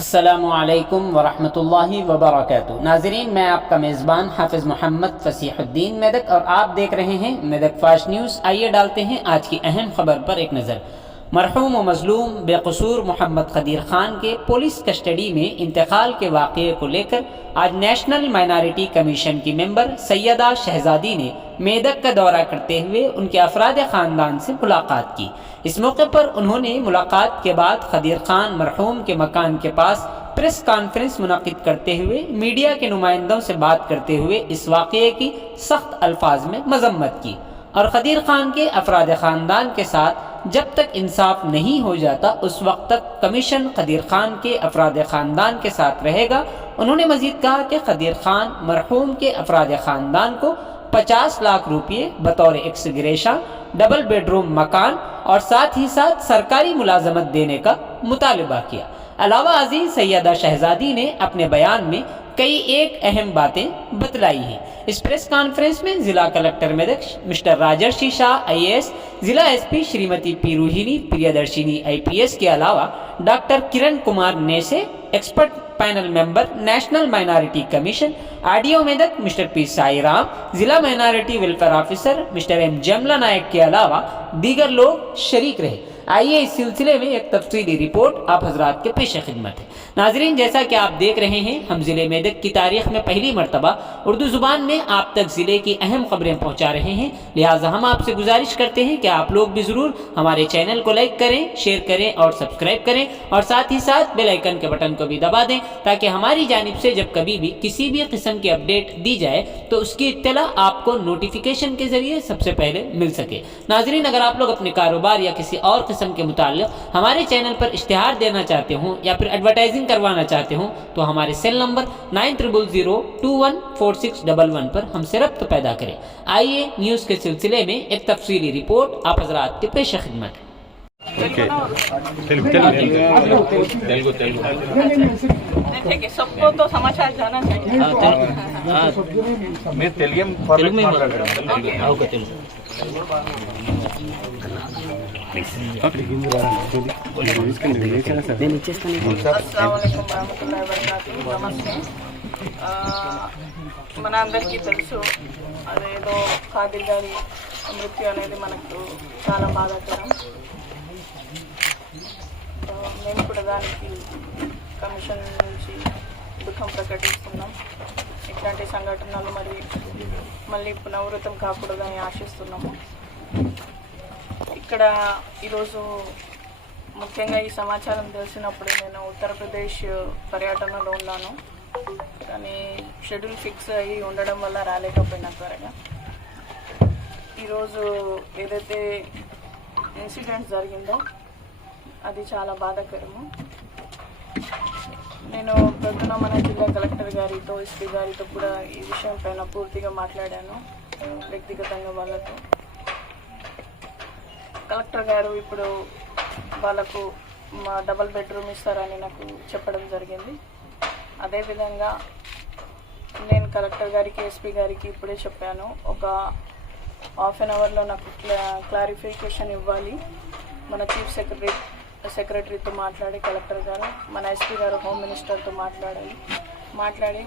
अस्सलामुअलैकुम वरहमतुल्लाहि वबरकातुहू। नाज़रीन, मैं आपका मेज़बान हाफिज़ मोहम्मद फ़सीहुद्दीन मेदक और आप देख रहे हैं मेदक फास्ट न्यूज़। आइए डालते हैं आज की अहम खबर पर एक नज़र। मरहूम व मज़लूम बेकसूर मोहम्मद खदीर ख़ान के पुलिस कस्टडी में इंतकाल के वाक़े को लेकर आज नेशनल माइनॉरिटी कमीशन की मेंबर सैयदा शहज़ादी ने मेदक का दौरा करते हुए उनके अफराद ख़ानदान से मुलाकात की। इस मौके पर उन्होंने मुलाकात के बाद खदीर ख़ान मरहूम के मकान के पास प्रेस कॉन्फ्रेंस मुनक़िद करते हुए मीडिया के नुमाइंदों से बात करते हुए इस वाक़े की सख्त अल्फाज में मजम्मत की और खदीर ख़ान के अफराद ख़ानदान के साथ जब तक इंसाफ नहीं हो जाता उस वक्त तक कमीशन खदीर ख़ान के अफराद ख़ानदान के साथ रहेगा। उन्होंने मजीद कहा कि खदीर ख़ान मरहूम के अफराद ख़ानदान को 50 लाख रुपये बतौर एक्स ग्रेशा डबल बेडरूम मकान और साथ ही साथ सरकारी मुलाजमत देने का मुतालबा किया। अलावा अजीज सैयदा शहज़ादी ने अपने बयान में कई एक अहम बातें बतलाई हैं। इस प्रेस कॉन्फ्रेंस में जिला कलेक्टर मेदक मिस्टर राजर्षि शाह IAS, जिला SP श्रीमती पीरूहिनी प्रियदर्शिनी IPS के अलावा doctor Kiran Kumar नेसे, expert panel member national minority commission audio Medak mister P Sairam, जिला minority welfare officer mister M जमला नायक के अलावा दीगर लोग शरीक रहे। आइए इस सिलसिले में एक तफसीली रिपोर्ट आप हजरात के पेश खिदमत है। नाजरीन, जैसा कि आप देख रहे हैं, हम ज़िले मेदक की तारीख में पहली मरतबा उर्दू ज़ुबान में आप तक ज़िले की अहम खबरें पहुँचा रहे हैं। लिहाजा हम आपसे गुजारिश करते हैं कि आप लोग भी ज़रूर हमारे चैनल को लाइक करें, शेयर करें और सब्सक्राइब करें और साथ ही साथ बेल आइकन के बटन को भी दबा दें ताकि हमारी जानिब से जब कभी भी किसी भी किस्म की अपडेट दी जाए तो उसकी इत्तला आपको नोटिफिकेशन के ज़रिए सबसे पहले मिल सके। नाजरीन, अगर आप लोग अपने कारोबार या किसी और किस्म के मुताल्लिक़ हमारे चैनल पर इश्तिहार देना चाहते हों या फिर एडवर्टाइजिंग करवाना चाहते हों तो हमारे सेल नंबर 9000214611 पर हमसे रब्त पैदा करें। आइए न्यूज़ के सिलसिले में एक तफसीली रिपोर्ट आप हज़रात के पेश खिदमत है। सबको तो समाचार जाना चाहिए। నమస్తే. మన అందరికీ తెలుసు, అదేదో ఖాదీర్ గారి మృత్యు అనేది మనకు చాలా బాధాకరం. మేము కూడా దానికి కమిషన్ నుంచి దుఃఖం ప్రకటిస్తున్నాం. ఇట్లాంటి సంఘటనలు మళ్ళీ పునరావృతం కాకూడదని ఆశిస్తున్నాము. ఇక్కడ ఈరోజు ముఖ్యంగా ఈ సమాచారం తెలిసినప్పుడు నేను ఉత్తరప్రదేశ్ పర్యటనలో ఉన్నాను, కానీ షెడ్యూల్ ఫిక్స్ అయ్యి ఉండడం వల్ల రాలేకపోయినా త్వరగా. ఈరోజు ఏదైతే ఇన్సిడెంట్ జరిగిందో అది చాలా బాధాకరము. నేను పొద్దున మన జిల్లా కలెక్టర్ గారితో SP గారితో కూడా ఈ విషయం పైన పూర్తిగా మాట్లాడాను వ్యక్తిగతంగా వాళ్ళతో. కలెక్టర్ గారు ఇప్పుడు వాళ్ళకు మా డబల్ బెడ్రూమ్ ఇస్తారని నాకు చెప్పడం జరిగింది. అదేవిధంగా నేను కలెక్టర్ గారికి SP గారికి ఇప్పుడే చెప్పాను, ఒక హాఫ్ అన్ అవర్లో నాకు క్లారిఫికేషన్ ఇవ్వాలి. మన చీఫ్ సెక్రటరీతో మాట్లాడి కలెక్టర్ గారు, మన SP గారు హోమ్ మినిస్టర్తో మాట్లాడి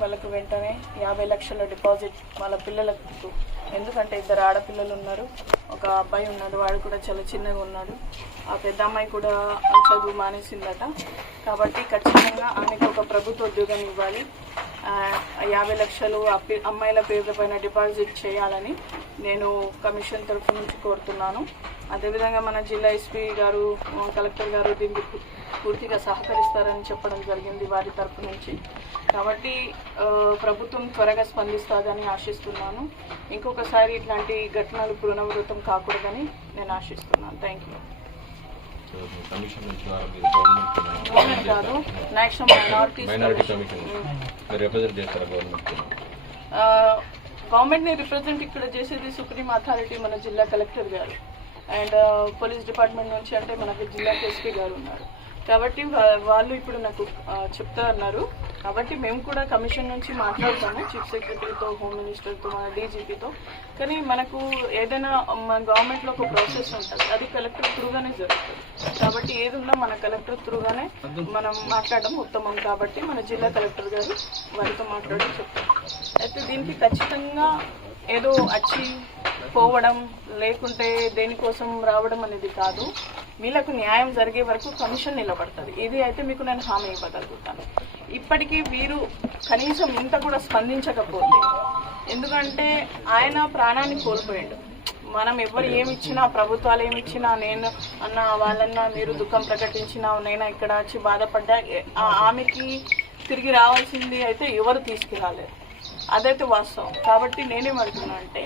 వాళ్ళకు వెంటనే 50 లక్షల డిపాజిట్ వాళ్ళ పిల్లలకు, ఎందుకంటే 2 ఆడపిల్లలు ఉన్నారు, ఒక అబ్బాయి ఉన్నాడు, వాడు కూడా చాలా చిన్నగా ఉన్నాడు. ఆ పెద్ద అమ్మాయి కూడా చదువు మానేసిందట. కాబట్టి ఖచ్చితంగా ఆమెకు ఒక ప్రభుత్వ ఉద్యోగం ఇవ్వాలి. 50 లక్షలు అమ్మాయిల పేర్ల పైన డిపాజిట్ చేయాలని నేను కమిషన్ తరఫు నుంచి కోరుతున్నాను. అదేవిధంగా మన జిల్లా SP గారు, కలెక్టర్ గారు దీనికి పూర్తిగా సహకరిస్తారని చెప్పడం జరిగింది వారి తరఫు నుంచి. కాబట్టి ప్రభుత్వం త్వరగా స్పందిస్తుందని ఆశిస్తున్నాను. ఇంకొకసారి ఇట్లాంటి ఘటనలు పునరావృతం కాకూడదని నేను ఆశిస్తున్నాను. Thank you. గవర్నమెంట్ కాదు, నేషనల్ గవర్నమెంట్ని రిప్రజెంట్ ఇక్కడ చేసేది సుప్రీం అథారిటీ మన జిల్లా కలెక్టర్ గారు అండ్ పోలీస్ డిపార్ట్మెంట్ నుంచి అంటే మనకి జిల్లా SP గారు ఉన్నారు. కాబట్టి వాళ్ళు ఇప్పుడు నాకు చెప్తా అన్నారు. కాబట్టి మేము కూడా కమిషన్ నుంచి మాట్లాడతాము చీఫ్ సెక్రటరీతో, హోమ్ మినిస్టర్తో, మన డీజీపీతో. కానీ మనకు ఏదైనా మన గవర్నమెంట్లో ఒక ప్రాసెస్ ఉంటుంది, అది కలెక్టర్ త్రూగానే జరుగుతుంది. కాబట్టి ఏది ఉన్నా మన కలెక్టర్ త్రూగానే మనం మాట్లాడడం ఉత్తమం. కాబట్టి మన జిల్లా కలెక్టర్ గారు వారితో మాట్లాడి చెప్తారు. అయితే దీనికి ఖచ్చితంగా ఏదో వచ్చి పోవడం లేకుంటే దేనికోసం రావడం అనేది కాదు. వీళ్ళకు న్యాయం జరిగే వరకు కమిషన్ నిలబడుతుంది. ఇది అయితే మీకు నేను హామీ ఇవ్వగలుగుతాను. ఇప్పటికీ వీరు కనీసం ఇంత కూడా స్పందించకపోతే, ఎందుకంటే ఆయన ప్రాణాన్ని కోల్పోయాడు. మనం ఎవరు ఏమిచ్చినా, ప్రభుత్వాలు ఏమిచ్చినా, నేను అన్న వాళ్ళన్నా మీరు దుఃఖం ప్రకటించినా, నేను ఇక్కడ వచ్చి బాధపడ్డా, ఆమెకి తిరిగి రావాల్సింది అయితే ఎవరు తీసుకురాలేరు. అదైతే వాస్తవం. కాబట్టి నేనేమంటున్నా అంటే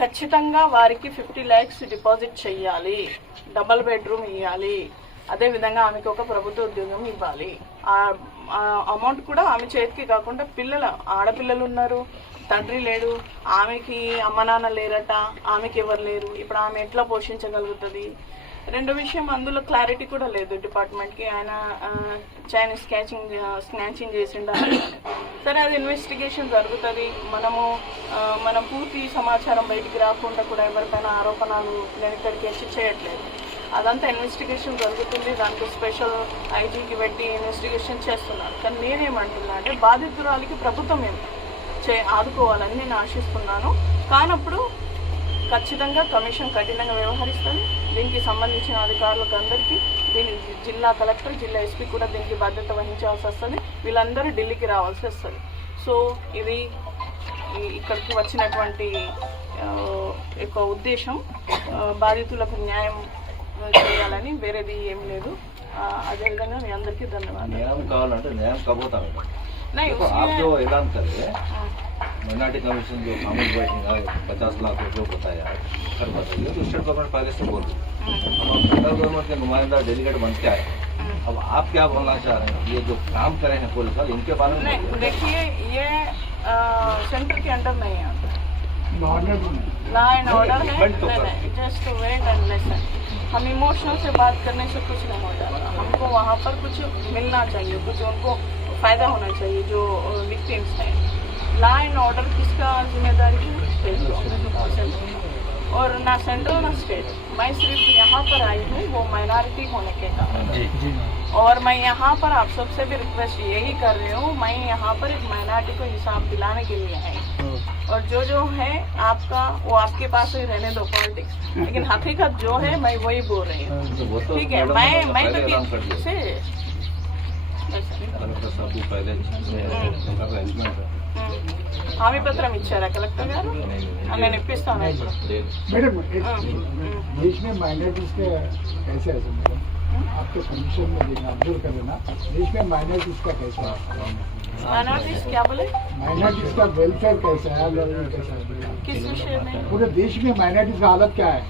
ఖచ్చితంగా వారికి 50 lakhs డిపాజిట్ చెయ్యాలి, డబల్ బెడ్రూమ్ ఇవ్వాలి, అదేవిధంగా ఆమెకు ఒక ప్రభుత్వ ఉద్యోగం ఇవ్వాలి. ఆ అమౌంట్ కూడా ఆమె చేతికి కాకుండా ఆడపిల్లలు ఉన్నారు, తండ్రి లేడు, ఆమెకి అమ్మ నాన్న లేరట, ఆమెకి ఎవరు లేరు. ఇప్పుడు ఆమె ఎట్లా పోషించగలుగుతుంది? రెండో విషయం, అందులో క్లారిటీ కూడా లేదు డిపార్ట్మెంట్కి. ఆయన చైన్ స్నాచింగ్ చేసిండ. సరే, అది ఇన్వెస్టిగేషన్ జరుగుతుంది. మనం పూర్తి సమాచారం బయటికి రాకుండా కూడా ఎవరిపైన ఆరోపణలు ఇక్కడికి వచ్చి చేయట్లేదు. అదంతా ఇన్వెస్టిగేషన్ జరుగుతుంది. దానికి స్పెషల్ ఐజీకి పెట్టి ఇన్వెస్టిగేషన్ చేస్తున్నారు. కానీ నేనేమంటున్నా అంటే బాధితురాలికి ప్రభుత్వం ఆదుకోవాలని నేను ఆశిస్తున్నాను. కానప్పుడు ఖచ్చితంగా కమిషన్ కఠినంగా వ్యవహరిస్తుంది. దీనికి సంబంధించిన అధికారులకు అందరికీ, జిల్లా కలెక్టర్, జిల్లా ఎస్పీ కూడా దీనికి బాధ్యత వహించాల్సి వస్తుంది. వీళ్ళందరూ ఢిల్లీకి రావాల్సి వస్తుంది. సో ఇది ఇక్కడికి వచ్చినటువంటి యొక్క ఉద్దేశం బాధితులకు న్యాయం చేయాలని, వేరేది ఏం లేదు. అదేవిధంగా మీ అందరికీ ధన్యవాదాలు. माइनॉरिटी कमीशन जो अमूल बैठेगा 50 लाख रुपये बताया, हर बताइए तो स्टेट गवर्नमेंट पहले से बोल रही है। अब सेंट्रल गवर्नमेंट के नुमाइंदा डेलीगेट बन के आए, अब आप क्या बोलना चाह रहे हैं? ये जो काम करे हैं पुलिस वाले, इनके बारे में देखिए, ये सेंटर के अंडर नहीं है, लॉ एंड ऑर्डर है। Just wait and listen. हम इमोशनल से बात करने से कुछ नहीं हो जाता। हमको वहाँ पर कुछ मिलना चाहिए, कुछ उनको फायदा होना चाहिए जो विक्टिम्स हैं। लॉ एंड ऑर्डर किसका जिम्मेदारी है? स्टेट गवर्नमेंट, और ना सेंट्रल ना स्टेट। मैं सिर्फ यहाँ पर आई हूँ वो माइनॉरिटी होने के कारण, और मैं यहाँ पर आप सबसे भी रिक्वेस्ट यही कर रही हूँ, मैं यहाँ पर एक माइनॉरिटी को हिसाब दिलाने के लिए आई। और जो है आपका, वो आपके पास ही रहने दो पॉलिटिक्स, लेकिन हकीकत जो है मैं वही बोल रही हूँ। ठीक है, मैं तो से హామీ పత్రం ఇచ్చారా కలెక్టర్ గారు? నేను ఇప్పిస్తాను ఇప్పుడు. मैडम, देश में माइनॉरिटीज के कैसे है मैडम? आपके कमीशन में देखना, ऑब्जर्व कर लेना, देश में माइनॉरिटीज का कैसा है? माइनॉरिटीज क्या बोले? माइनॉरिटीज का वेलफेयर कैसा है, कैसा है? किस विषय में? पूरे देश में माइनॉरिटीज का हालत क्या है?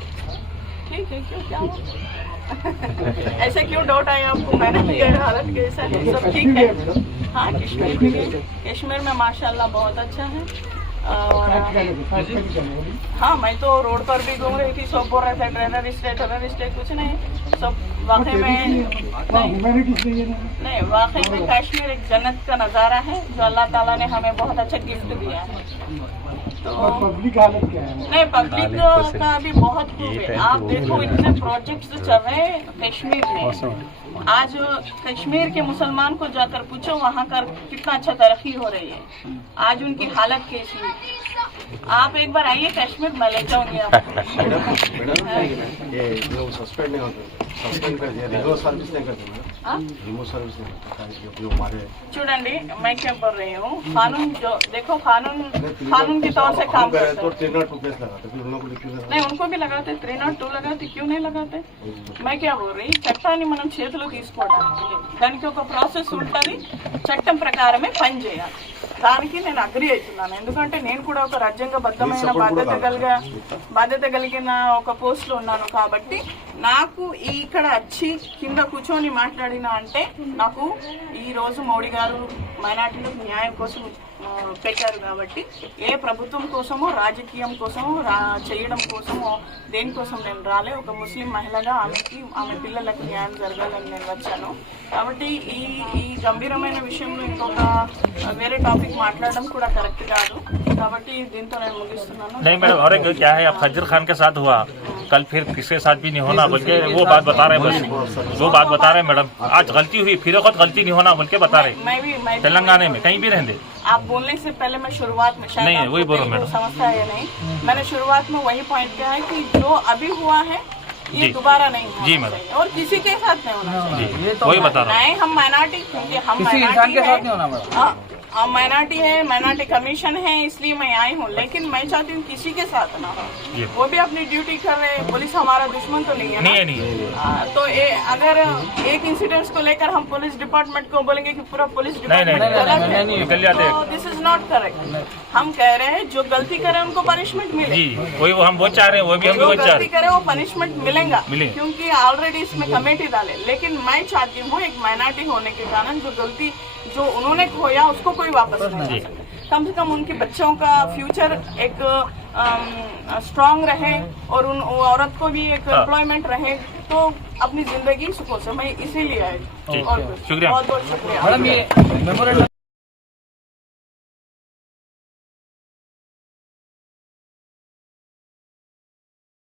ठीक है, क्यों, क्या ऐसे क्यों डाउट आया आपको? माइनॉरिटी का हालत कैसा है? सब ठीक है। हाँ, कश्मीर में माशाल्लाह बहुत अच्छा है। और हाँ, मैं तो रोड पर भी घूम रही थी, सब बोल रहे थे टेररिस्ट कुछ नहीं, सब वाकई में नहीं, वाकई में कश्मीर एक जन्नत का नज़ारा है जो अल्लाह ताला ने हमें बहुत अच्छा गिफ्ट दिया है। तो पब्लिक हालत क्या है? नहीं, पब्लिक का भी बहुत खूब है। आप देखो, इतने प्रोजेक्ट्स चल रहे हैं कश्मीर में। आज कश्मीर के मुसलमान को जाकर पूछो वहाँ का कितना अच्छा तरक्की हो रही है, आज उनकी हालत कैसी है। आप एक बार आइए कश्मीर, मैं ले जाऊंगी आपको। ये जो सस्पेंड नहीं होते, सस्पेंड कर दिया, रिमूव सर्विस नहीं करते, रिमूव सर्विस नहीं होता जो हमारे। చూడండి, मैं क्या बोल रही हूँ, कानून जो देखो, कानून के तौर से काम करते तो 302 केस लगाते, फिर उन लोगों को नहीं, उनको भी लगाते, 302 लगाते, क्यों नहीं लगाते? मैं क्या बोल रही, చట్టాన్ని మనం చేతిలో తీసుకోవడానికి దానికి ఒక ప్రాసెస్ ఉంటుంది, చట్టం ప్రకారమే పని చేయాలి. దానికి నేను అగ్రి అవుతున్నాను. ఎందుకంటే నేను కూడా ఒక రాజ్యాంగబద్ధమైన బాధ్యత కలిగిన ఒక పోస్ట్లో ఉన్నాను. కాబట్టి నాకు ఇక్కడ వచ్చి కింద కూర్చొని మాట్లాడినా అంటే నాకు ఈరోజు మోడీ గారు మైనార్టీలకు న్యాయం కోసం పెట్టారు కాబట్టి ఏ ప్రభుత్వం కోసమో రాజకీయం కోసమో చేయడం కోసమో దేనికోసం నేను రాలే. ఒక ముస్లిం మహిళగా ఆమె పిల్లలకు న్యాయం జరగాలని నేను వచ్చాను. కాబట్టి ఈ గంభీరమైన విషయంలో ఇంకొక వేరే టాపిక్ మాట్లాడడం కూడా కరెక్ట్ కాదు. కాబట్టి దీంతో నేను ముగిస్తున్నాను. नहीं मैडम, और एक क्या है, अब खज्जर खान के साथ हुआ, कल फिर किसके साथ भी नहीं होना बोल के वो बात बता रहे हैं, बस वो बात बता रहे हैं मैडम। आज गलती हुई, फिर वक्त गलती नहीं होना बोल के बता रहे मैं भी तेलंगाना में कहीं भी रहने। आप बोलने से पहले मैं शुरुआत में शायद नहीं, आपको वही बोलो कहीं मैडम। को समझता है या नहीं, मैंने शुरुआत में वही पॉइंट किया है कि जो अभी हुआ है ये जी। दोबारा नहीं होना जी मैडम। चाहिए और किसी के साथ नहीं होना चाहिए। वही बता रहा हूँ। नहीं, हम माइनॉरिटी, क्योंकि हम इंसान के साथ नहीं होना मैडम। हम माइनॉरिटी है, माइनॉरिटी कमीशन है, इसलिए मैं आई हूँ। लेकिन मैं चाहती हूँ किसी के साथ ना हो। वो भी अपनी ड्यूटी कर रहे हैं। पुलिस हमारा दुश्मन तो नहीं है ना? नहीं है। तो अगर एक इंसिडेंट को लेकर हम पुलिस डिपार्टमेंट को बोलेंगे कि पूरा पुलिस नहीं, डिपार्टमेंट नहीं, गलत है, निकल जाते हैं। तो दिस इज नॉट करेक्ट। हम कह रहे हैं जो गलती करे उनको पनिशमेंट मिले। जी, वही वो हम वो चाह रहे हैं, वो भी हम जो वो चाह गलती रहे हैं। करे वो पनिशमेंट मिलेगा, मिलेगा। क्योंकि ऑलरेडी इसमें कमेटी डाले। लेकिन मैं चाहती हूँ एक माइनॉरिटी होने के कारण जो गलती जो उन्होंने खोया उसको कोई वापस नहीं कर सकता। कम से कम उनके बच्चों का फ्यूचर एक स्ट्रांग रहे और उन औरत को भी एक एम्प्लॉयमेंट रहे, तो अपनी जिंदगी सुखों से मैं इसीलिए आई। ठीक, और शुक्रिया। बहुत बहुत शुक्रिया।